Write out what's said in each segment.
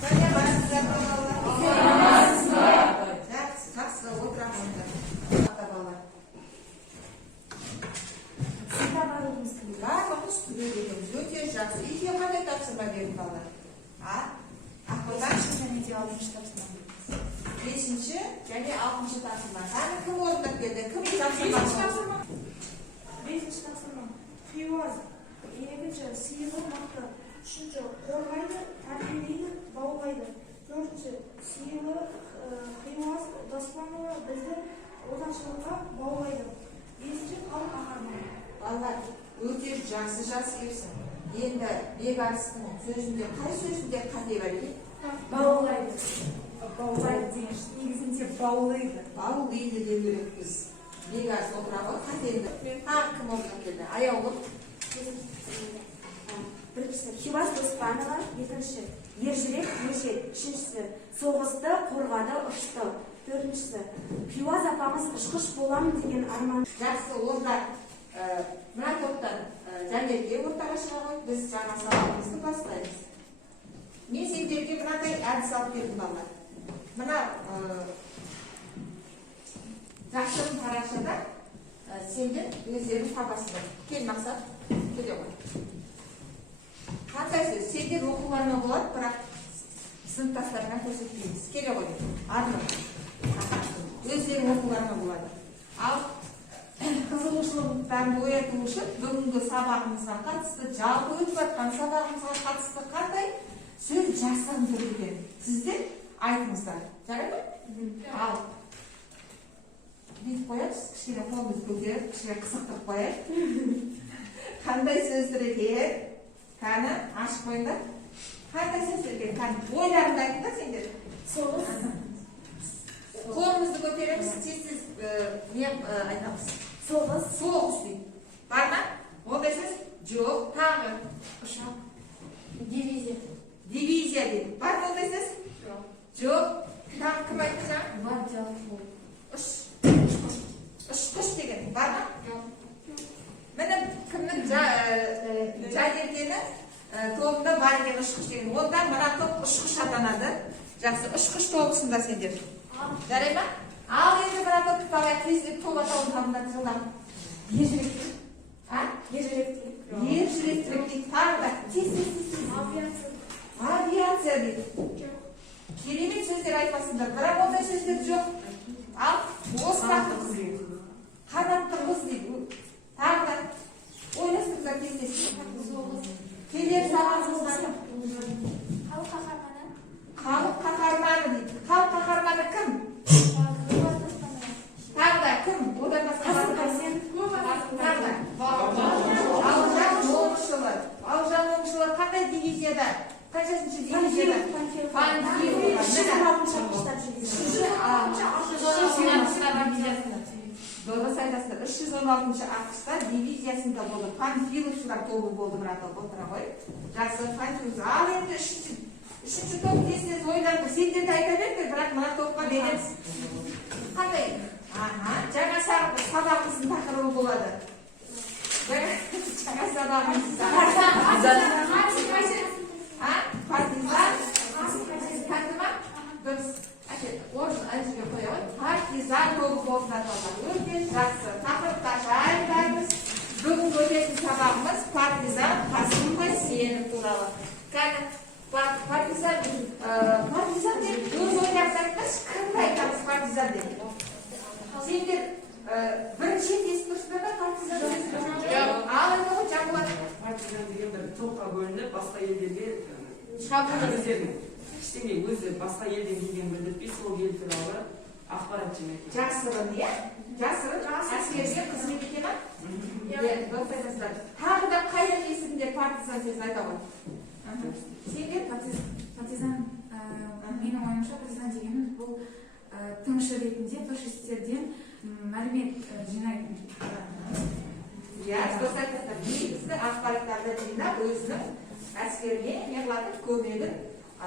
Саламатсыздар балалар? Саламатсыздар. Жақсы, отырамыз. Ата балалар. Сізді барлығымыз келеді. Барлығымыз түгел өте жақсы. Үйге қандай тапсырма берді балалар? Бесінші және де алтыншы тапсырма бердіңіз. 5-ші және 6-шы тапсырма. Қане кім орындап берді? Кім тапсырма? Бесінші тапсырма. Хиуаз. Екінші сиыры мықты. Үшінші қорғайды, тәрбиелейді, баулайды. Төртінші сиыры Хиуаз Доспанова бізді отаншылыққа баулайды. Бесінші халық қаһарманы. Балалар, өте жақсы келсін. Енді Бекарыстың сөзінде, қай сөзінде қате бар екен? Баулайды. Баулайды деген негізінде баулайды. Баулайды деу керекпіз. Бекарыс отыра ғой, қатенді. Кім орындап келді? Аяулым. Біріншісі Хиуаз Доспанова, екінші ержүрек ержет, үшіншісі соғысты, қорғады, ұшты. Төртіншісі Хиуаз апамыз ұшқыш боламын деген арман. Жақсы, онда мына топтан Жәнерге ортаға шыға ғой, біз жаңа сабағымызды бастаймыз. Мен сендерге мынадай әдіс алып бердім балалар. Мына жақшының парақшада сендер өздерің табасыздар. Кел Мақсат, келе ғой. Қандай сөз? Сендер оқуларына болады, бірақ сыныптастарына көрсетпейміз. Келе ғой. Өздерің оқуларына болады. Ал қызығушылықтарын ояту үшін бүгінгі сабағымызға қатысты, жалпы өтіп жатқан сабағымызға қатысты қандай сөз жасырын тұр екен? Сіздер айтыңыздар. Жарайды ма? Ал бүйтіп қоямыз, кішкене қолымызды көтеріп, кішкене қысықтырып қояйық. Қандай сөздер екен? Кәні ашып қойыңдар. Қандай сөздер екен? Кәні ойларыңды айтыңдар сендер. Соғыс. Қолымызды көтереміз, тез не айтамыз? Соғыс. Соғыс дейді. Бар ма? Ондай сөз? Жоқ. Тағы. Ұшақ. Дивизия. Дивизия дейді. Бар ма ондай сөз? Жоқ. Жоқ. Тағы кім айтты жаңа? Гвардиялық. Ұшқыш деген. Бар ма? Жоқ. Міне кімнің Жәнердені тобында бар екен ұшқыш деген. Онда мына топ ұшқыш атанады. Жақсы, ұшқыш тобысында сендер. Жарай ма? Ал енді бір атып талай кездеп топ атауын табындады жылдам. Ержүректілік. Ержүректілік. Ержүректілік дейді. Тағы да. Авиация. Авиация дейді. Керемет сөздер айтпасыңдар. Бірақ ондай сөздер жоқ. Ал осынақты қыз. Қанатты қыз дейді. Тағы да. Ойластыңыздар кездесін. Келер сабағымыздан. Халық қаһарманы. Халық қаһарманы дейді. Халық қаһарманы кім? Тағы да кім? Одан басқа тағы да. Бауыржан Момышұлы. Бауыржан Момышұлы қандай дивизияда? Қаншасыншы дивизияда? Панфилов. 316-шы дұрыс айтасыздар. 316-шы атқышта дивизиясында болды. Панфиловшылар тобы болды бірақ отыра ғой. Жақсы, Панфилов. Ал енді үшінші топ десеңіз ойланды. Сендер де айта беріңдер, бірақ мына топқа береміз. Қандай? Жаңа сабағымыздың тақырыбы болады. Жаңа сабағымыздың партизан. Қанды ма? Дұрыс. Орын әншіге қоя ғой. Партизан тобы болсын аталған. Өте жақсы. Тақырыпта жайындаймыз. Бүгін өтетін сабағымыз партизан Қасым Қайсенов туралы. Кәні партизан деп өз ойларыңызды айтыңызшы, кімді айтамыз партизан деп? Сендер бірінші естіп тұрсыздар ма партизан деп? Ал енді ғой жабылады. Партизан деген бір топқа бөлініп, басқа елдерге шабуыл өздерінің ештеңе өзі басқа елден келгенін білдіртпей, сол ел туралы ақпарат жинайды. Жасырын, иә? Жасырын әскерге қызмет ете ма? Дұрыс айтасыздар. Тағы да қайда естідіңдер партизан сөзін айта ғой? Сендер партизан, менің ойымша партизан дегеніміз бұл тыңшы ретінде фашистерден мәлімет жинайтын. Иә, дұрыс айтасыздар. Негізгі ақпараттарды жинап өзінің әскерге не қылатын көмегін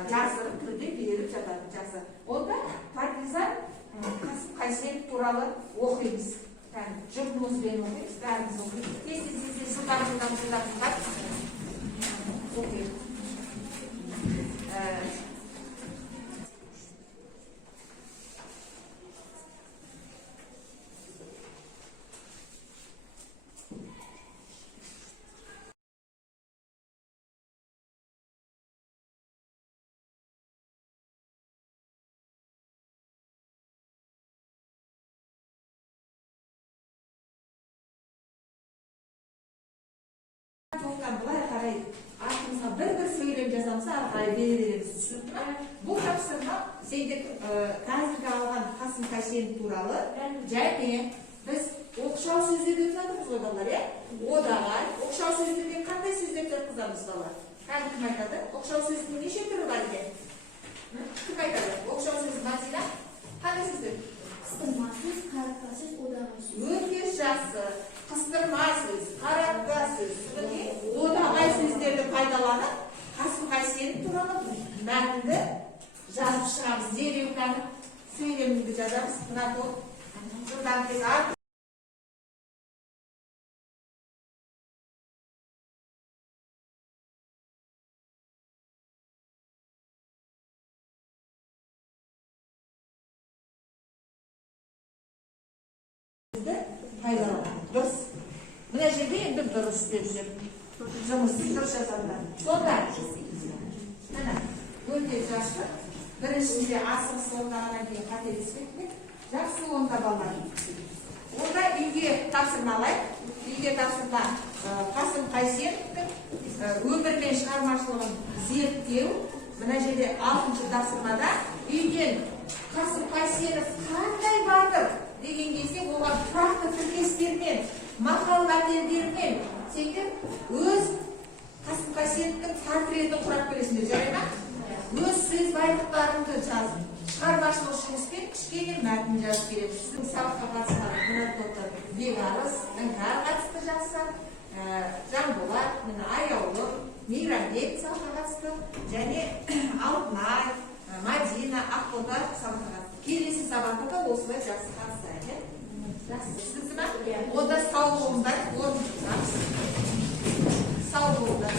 жасырын түрде беріп жатады. Жақсы. Онда партизан Қасым Қайсенов туралы оқимыз. Жұртымызбен оқимыз, бәріміз оқимыз. Тез жылдам оқимыз. оқыған былай қарай артымызға бір сөйлем жазамыз, ары қарай береміз. Түсінікті ме? Бұл тапсырма сендер қазіргі алған Қасым Қайсенов туралы және біз оқшау сөздерді өтіп жатырмыз ғой балалар, иә? Одағай, оқшау сөздерге қандай сөздер жатқызамыз балалар? Қазір кім айтады? Оқшау сөздің неше түрі бар екен? Кім айтады? Оқшау сөз Мадина? Қандай сөздер? Қыстырма сөз, қаратпа сөз, одағай сөз. Өте жақсы. Қыстырма сөз, қаратпа сөз, одағай сөздерді пайдаланып, Қасым Қайсенов туралы мәтінді жазып шығамыз. Дереу қазір сөйлемді жазамыз. Мына топ жылдан тез артық. Дұрыс. Мына жерде енді дұрыс деп жүр. Жұмысты дұрыс жасаңдар. Сонда, мына өте жақсы. Біріншінде асығыс орындағаннан кейін қателеспейді. Жақсы онда балалар. Онда үйге тапсырма алайық. Үйге тапсырма Қасым Қайсеновтың өмір мен шығармашылығын зерттеу. Мына жерде 6-шы тапсырмада үйден Қасым Қайсенов қандай батыр деген кезде оған тұрақты тіркестермен, мақал-мәтелдермен сендер өз Қасым Қайсеновтың портретін құрап бересіңдер, жарай ма? Өз сөз байлықтарыңды жазып, шығармашылық жұмыспен кішкене мәтін жазып береміз. Сіздің сабаққа қатысқан мына топтар Бекарыс, Іңкәр қатысты жақсы, Жанболат, Аяулы, Мейрамбек сабаққа қатысты, және Алтынай, Мадина, Ақбота сабаққа қатысты. Келесі сабақта да осылай жақсы қатысайық. Жақсы, түсінікті ме? Онда сау болыңдар, орын тұрсаңыз. Сау болыңдар.